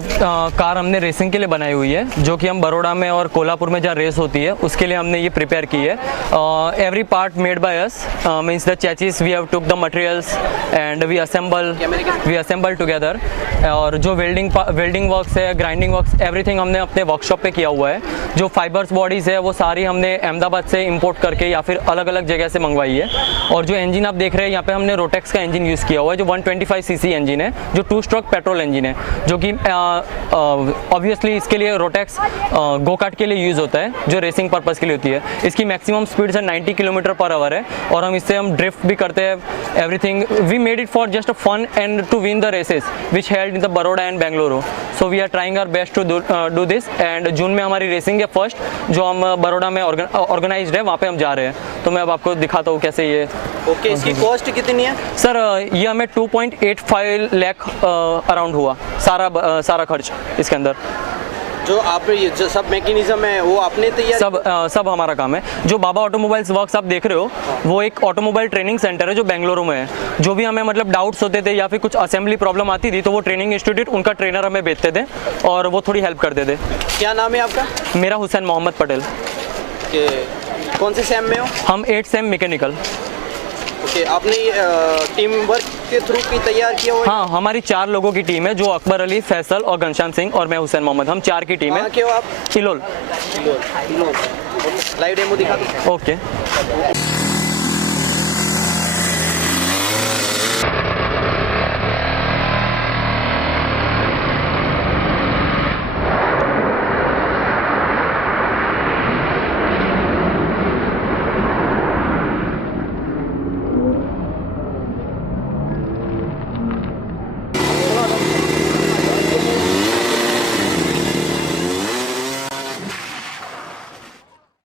Car हमने racing के लिए बनाई हुई है, जो कि हम बड़ौदा में और कोल्हापुर में जहाँ रेस होती है उसके लिए हमने ये प्रिपेयर की है। Every part made by us, means the chassis we have took the materials and we assemble together. और जो वेल्डिंग वर्क्स है, ग्राइंडिंग वर्क्स, एवरीथिंग हमने अपने वर्कशॉप पे किया हुआ है। जो फाइबर्स बॉडीज़ है वो सारी हमने अहमदाबाद से इंपोर्ट करके या फिर अलग अलग जगह से मंगवाई है। और जो इंजन आप देख रहे हैं यहाँ पे हमने रोटेक्स का इंजन यूज़ किया हुआ है, जो 125 सीसी इंजन है, जो 2 स्ट्रोक पेट्रोल इंजन है, जो कि ऑब्वियसली इसके लिए रोटेक्स गो कार्ट के लिए यूज़ होता है, जो रेसिंग पर्पज़ के लिए होती है। इसकी मैक्सिमम स्पीड से 90 किलोमीटर पर आवर है और हम इससे ड्रिफ्ट भी करते हैं। Everything we made it for just a fun and to win the races which held in the Baroda and Bengaluru. So we are trying our best to do this. And June में हमारी racing है first, जो हम बड़ौदा में organised है, वहाँ पे हम जा रहे हैं। तो मैं अब आपको दिखाता हूँ कैसे ये। ओके, इसकी कॉस्ट कितनी है सर? ये हमें 2.85 लाख अराउंड हुआ, सारा खर्च इसके अंदर। जो आप ये जो सब मैकेनिज्म है वो आपने तैयार सब हमारा काम है। जो बाबा ऑटोमोबाइल्स वर्क्स आप देख रहे हो, वो एक ऑटोमोबाइल ट्रेनिंग सेंटर है जो बेंगलुरु में है। जो भी हमें मतलब डाउट्स होते थे या फिर कुछ असेंबली प्रॉब्लम आती थी, तो वो ट्रेनिंग इंस्टीट्यूट उनका ट्रेनर हमें भेजते थे और वो थोड़ी हेल्प करते थे। क्या नाम है आपका? मेरा हुसैन मोहम्मद पटेल। कौन से सेम में हो? हम 8 सेम मैकेनिकल। ओके, आपने टीम वर्क के थ्रू की तैयार किया हुआ? हाँ, हमारी 4 लोगों की टीम है, जो अकबर अली, फैसल और घनश्याम सिंह और मैं हुसैन मोहम्मद, हम 4 की टीम है। क्यों आप? किलोल। लाइव डेमो दिखा दो। ओके।